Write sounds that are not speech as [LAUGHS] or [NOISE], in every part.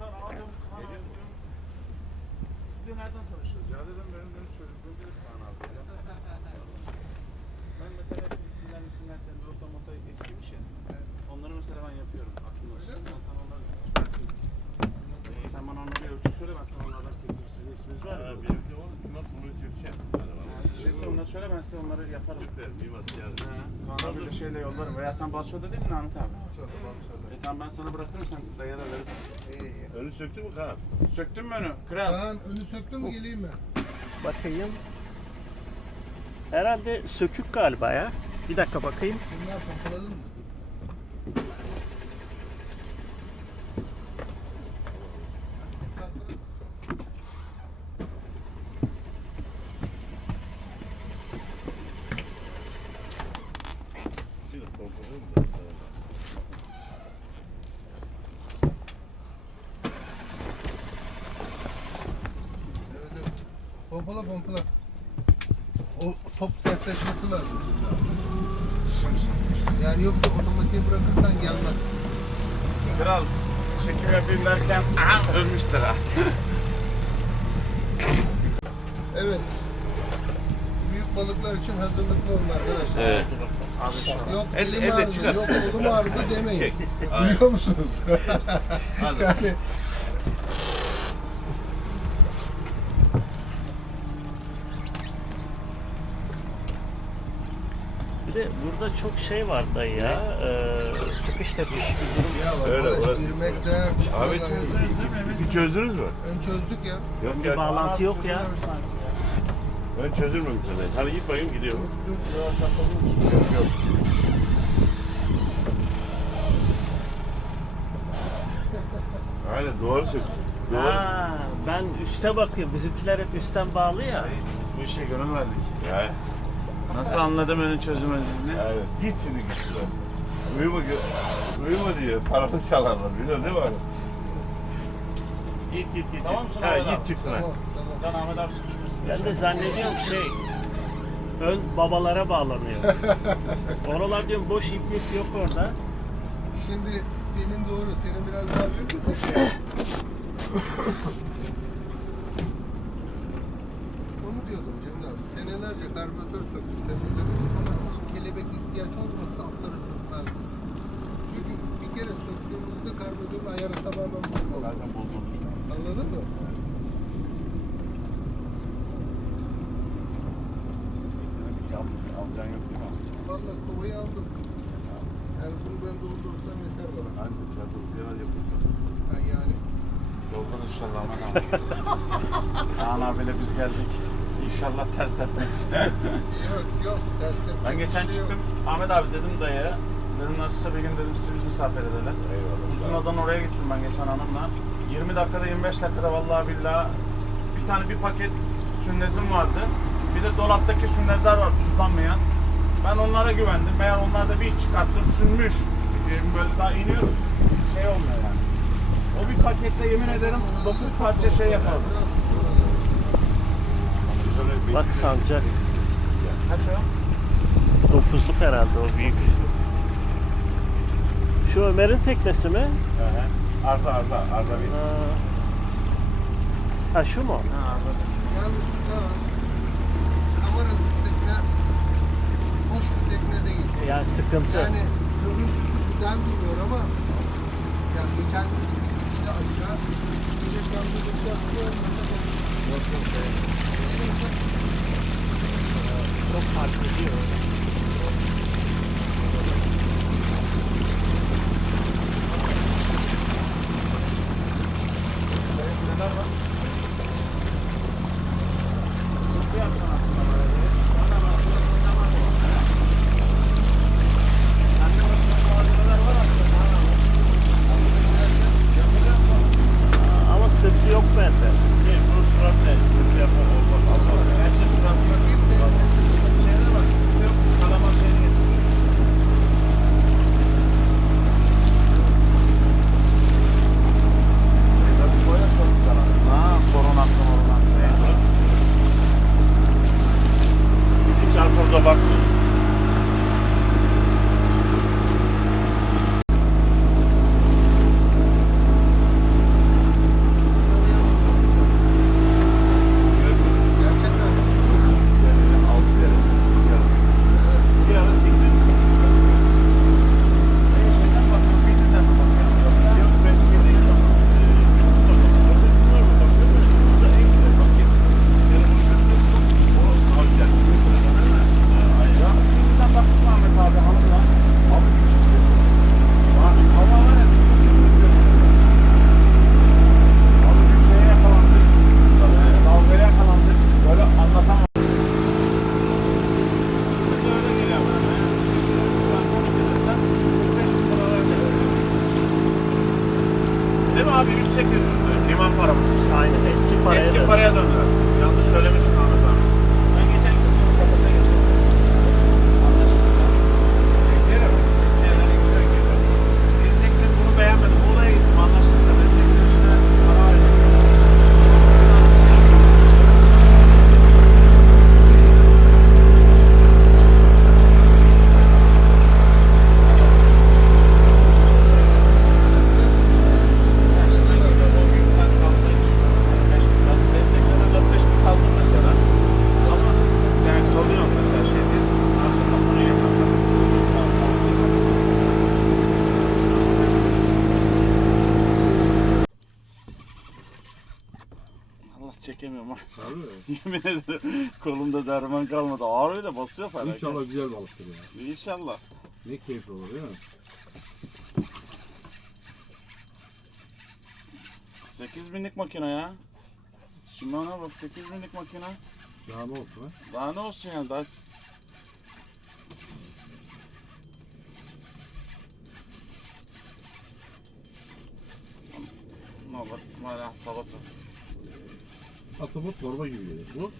Arkadaşlar aldım. Siz de nereden tanışıyoruz? Ya dedim benim benim çocukluğum bir Kaan abi. ya. Ben mesela isimler isimler senin rota mota eskimiş ya. Onları mesela ben yapıyorum. Aklımda. Ben sana onları. Sen bana onları bir ölçü söyle ben sana onlardan kesip sizin isminiz var ya. Benim de var. Nasıl bunu Türkçe? Şeyse onları söyle ben size onları yaparım. Abi de şeyle yollarım. Veya sen Balço'da değil mi Ahmet abi? Şöyle. E tamam ben sana bırakırım sen dayıya da verirsin. İyi iyi. Önü söktü mü Kaan? Söktün mü önü? Kral. Kaan önü söktün mü geleyim mi? Bakayım. Herhalde sökük galiba ya. Bir dakika bakayım. Bunlar pompaladın mı? Bir de korkuyorum da. Evet, evet. Pompala pompala. O top sertleşmesi lazım. Yani yoksa otomatiğe bırakırsan gelmez. Kral çekim yapayım derken aha, ölmüştür ha. Evet. Büyük balıklar için hazırlıklı olun arkadaşlar. Evet. Abi şu. Yok Elle- elim elle ağrıdı, çıkar. yok kolum ağrıdı demeyin. [LAUGHS] Biliyor musunuz? Hadi. [LAUGHS] yani de burada çok şey var dayı ya. Ee, sıkış tepiş bir durum. ya bak Öyle, arkadaş, orası- girmekte, Abi bir çözdünüz mü? ön çözdük ya. Yok Bir bağlantı yok ya. Ben çözülmemiş zaten. Hadi git bakayım gidiyorum. Dur. Yok. Aynen doğru söylüyorsun. Doğru. Ha, ben üste bakıyorum. Bizimkiler hep üstten bağlı ya. Bu işe gönül verdik. Ya. Nasıl anladım önün çözümünü? Yani git şimdi git şuradan. Uyuma, uyuma diyor. Paranı çalarlar. Biliyorsun değil mi abi? Git git git. Tamam git. mısın Ha, Ahmet abi? git çıksın ha. Tamam, tamam. Lan Ahmet abi sıkışmış. Ben de zannediyorum şey ön babalara bağlanıyor. [LAUGHS] Oralar diyorum boş iplik yok orada. Şimdi senin doğru, senin biraz daha büyük bir şey. [COUGHS] Onu diyordum abi. Senelerce karbüratör söktüm, temizledim ama hiç kelebek ihtiyaç olmasa atları sökmezdim. Çünkü bir kere söktüğümüzde karbüratörün ayarı tamamen bozuldu. Zaten bozulmuş. Anladın mı? Alacan yok değil mi? Vallahi kovayı aldım. Yani bunu ben doldurursam yeter bana. Hadi çatıl ziyaret yapıyorsun. Ha yani inşallah Ahmet abi. Kaan abiyle biz geldik. İnşallah ters tepmeyiz. [LAUGHS] yok yok ters tepecek ben bir geçen şey yok. çıktım. Ahmet abi dedim dayıya. Dedim nasılsa bir gün dedim sizi biz misafir edelim. Eyvallah. Uzunada'dan oraya gittim ben geçen hanımla. 20 dakikada 25 dakikada vallahi billahi bir tane bir paket sünnezim vardı. Bir de dolaptaki sünnezler var tuzlanmayan. Ben onlara güvendim. Meğer onlarda bir iç çıkarttım sünmüş. Ee, Böyle daha iniyoruz. Şey olmuyor yani. O bir pakette yemin ederim 9 parça şey yapalım. Bak sancak. Kaç o? Dokuzluk herhalde o büyük. Şu Ömer'in teknesi mi? Arda arda arda bir. Ha, ha şu mu? Ha, anladım. Yalnız daha kamerasız tekne hoş bir tekne değil. Yani sıkıntı. Yani görüntüsü güzel duruyor ama yani geçen gün bir de aşağı bir kandırdıkça Yok yok. Don't to for. 800'dü liman paramız. Aynen eski paraya Eski dön. paraya döndüler. Yanlış söylemişsin Ahmet abi. Ben geçen gün bunu kafese geçirdim. Anlaşıldı. Beklerim. Bekleyenlere güzel geliyor. Diyecektim bunu beğenmedim. Muğla'ya gittim anlaştık da. Diyecektim işte para verdim. Ya şimdi ben de o gün ben kalmayı düşünüyorum. Mesela beş gün ben benim teknede dört beş gün kaldım mesela. Ama yani kalıyorum mesela şey değil. Arka kapını yakalım. Allah çekemiyorum ha. Tabii mi? Yemin ederim kolumda derman kalmadı. Ağrıyor da basıyor falan. İnşallah güzel balıktır ya. İnşallah. Ne keyifli olur değil mi? 8 binlik makine ya. Şimdi ona bak 8 binlik makine. Daha ne olsun ha? Daha ne olsun ya daha Atobot torba gibi gelir. Bu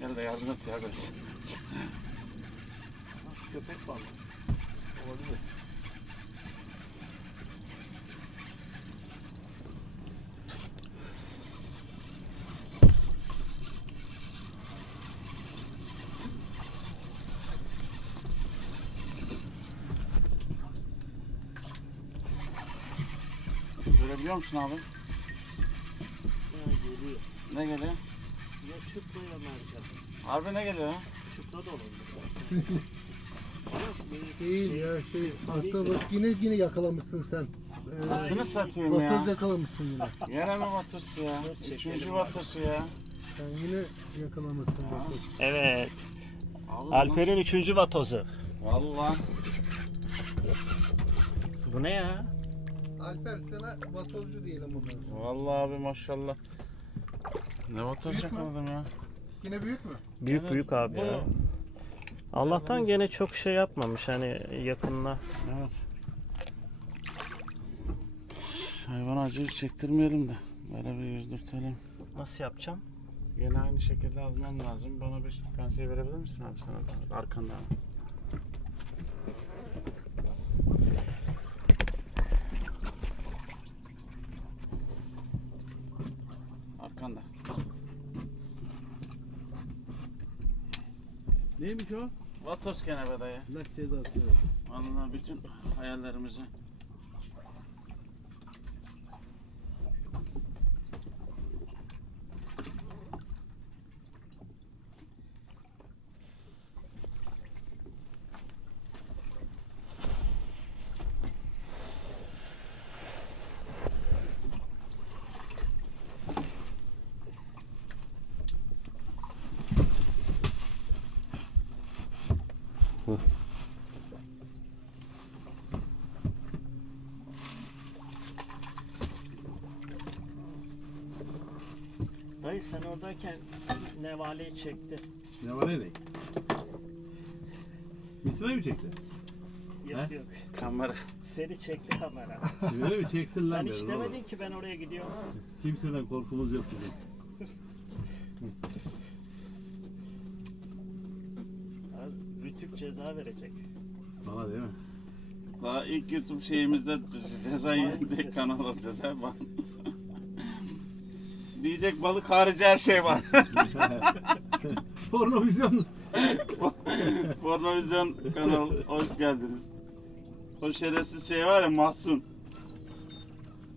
Gel de yardım et ya biraz. Köpek balığı. Olabilir. Görebiliyor musun abi? Ha, geliyor. Ne geliyor? Ya şıkla ya mercan. Harbi ne geliyor? Şıkla da olabilir. Değil ya şey hatta bak yine yine yakalamışsın sen. Ee, Nasıl satayım ya? Vatoz yakalamışsın yine. Yine mi vatosu ya? Üçüncü vatosu ya. Sen yine yakalamışsın vatoz. Evet. Alper'in üçüncü vatozu. Vallahi. Bu ne ya? Alper sana vatozcu diyelim bundan sonra. Vallahi abi maşallah. Ne vatoz Büyük mü? yakaladım ya. Yine büyük mü? Büyük Evet, büyük abi bu- ya. Allah'tan gene çok şey yapmamış hani yakınına. Evet. Hayvana acı çektirmeyelim de. Böyle bir yüzdürtelim. Nasıl yapacağım? Yine aynı şekilde almam lazım. Bana bir penseyi verebilir misin abi sana da? Arkanda. Neymiş o? Vatos gene be dayı. Lak cezası. Vallahi bütün hayallerimizi. Dayı sen oradayken nevaleyi çekti. Ne var ne? Misra mı çekti? Yok He? yok. Kamera. Seni çekti kamera. Öyle mi çeksin lan sen hiç oğlum. demedin ki ben oraya gidiyorum. Kimseden korkumuz yok bizim. [LAUGHS] Rütük ceza verecek. Bana değil mi? Daha ilk YouTube şeyimizde ce- ceza yendik Yiyeceğiz. kanal olacağız ha bak. Diyecek balık harici her şey var. [LAUGHS] Pornovizyon. [LAUGHS] Pornovizyon kanal hoş geldiniz. O şerefsiz şey var ya Mahsun.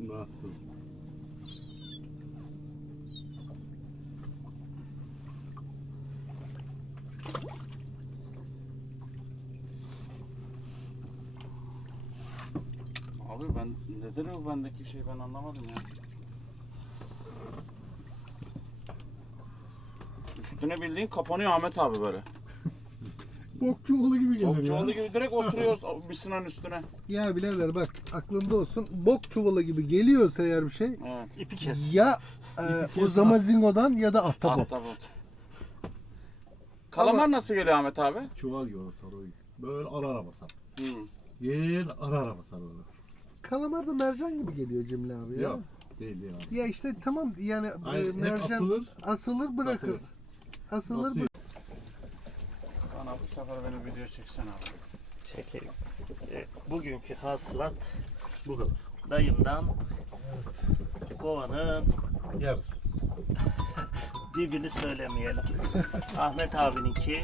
Nasıl? Abi ben nedir o bendeki şey ben anlamadım ya. Üstüne bildiğin kapanıyor Ahmet abi böyle. [LAUGHS] Bokçu oğlu gibi gelir ya. olduğu gibi direkt oturuyoruz [LAUGHS] misinanın üstüne. Ya birader bak aklında olsun. Bok çuvalı gibi geliyorsa eğer bir şey Evet. İpi kes. ya e, o zamazingodan ya da ahtapot. Ahtapot. Kalamar nasıl geliyor Ahmet abi? Çuval gibi olur. Böyle ara ara basar. Hmm. Yer ara ara basar onu. Kalamar da mercan gibi geliyor Cemil abi ya. Yok. Değil abi. Ya işte tamam yani e, Aynen, hep mercan asılır. asılır bırakır. Basıyor. Asılır Basıyor. Bana bu sefer beni video çeksen abi. Çekeyim. Evet, bugünkü hasılat bu kadar. Dayımdan kovanın Yarısı. [LAUGHS] dibini söylemeyelim. Ahmet abininki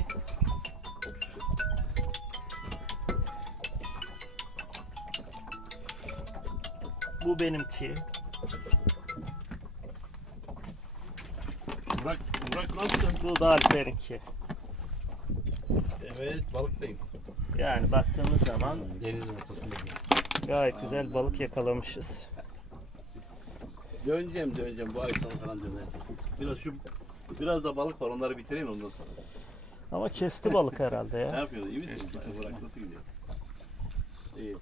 Bu benimki. Burak, Burak nasılsın? Bu da Alper'inki. Evet balıktayım. Yani baktığımız zaman Denizin ortasındayım. gayet güzel balık yakalamışız. Döneceğim döneceğim bu ay sonu falan dönerim. Biraz şu biraz da balık var onları bitireyim ondan sonra. Ama kesti balık herhalde [LAUGHS] Ne ya. yapıyorsun? İyi misin? Burak nasıl gidiyor? İyi.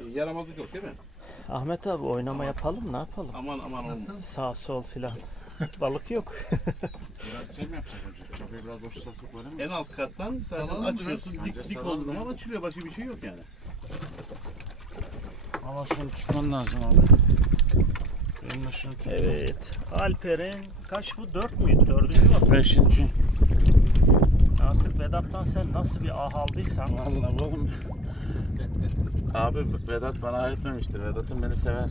İyi, Yaramazlık yok değil mi? Ahmet abi oynama yapalım ne yapalım? Aman aman olma. Sağ sol filan. [LAUGHS] Balık yok. Biraz şey mi yapacak hocam? Çapayı biraz boş tutsak böyle mi? En alt kattan zaten Salalım açıyorsun. biraz. Dik, Bence dik salalım olduğu ya. zaman açılıyor. Başka bir şey yok yani. Ama şunu tutman lazım abi. Benim de şunu tut. Evet. Alper'in kaç bu? Dört müydü? Dördüncü mü? Beşinci. Artık Vedat'tan sen nasıl bir ah aldıysan. [LAUGHS] Vallahi oğlum. Abi Vedat bana etmemiştir. Vedat'ım beni sever.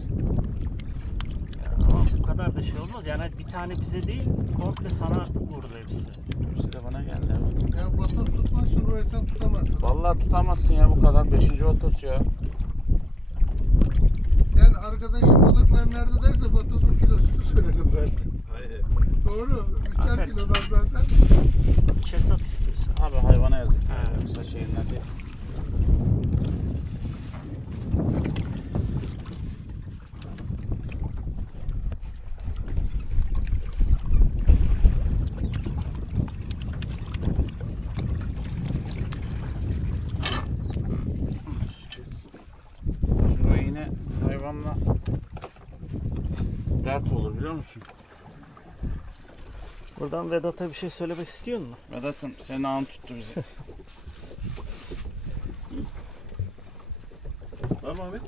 Ama bu kadar da şey olmaz. Yani bir tane bize değil, komple sana vurdu hepsi. Hepsi de bana geldi. evet. Ya tutmak için orayı sen tutamazsın. Vallahi tutamazsın ya bu kadar. Beşinci otos ya. Sen arkadaşın balıklar nerede derse batosun kilosunu [LAUGHS] söyledim dersin. Hayır. Doğru. Üçer kilodan zaten. Kesat istiyorsan. Abi hayvana yazık. Ha. Yoksa şeyinden değil. Hayvanla dert olur biliyor musun? Buradan Vedat'a bir şey söylemek istiyor musun? Vedat'ım senin ağın tuttu bizi. Var mı Ahmet?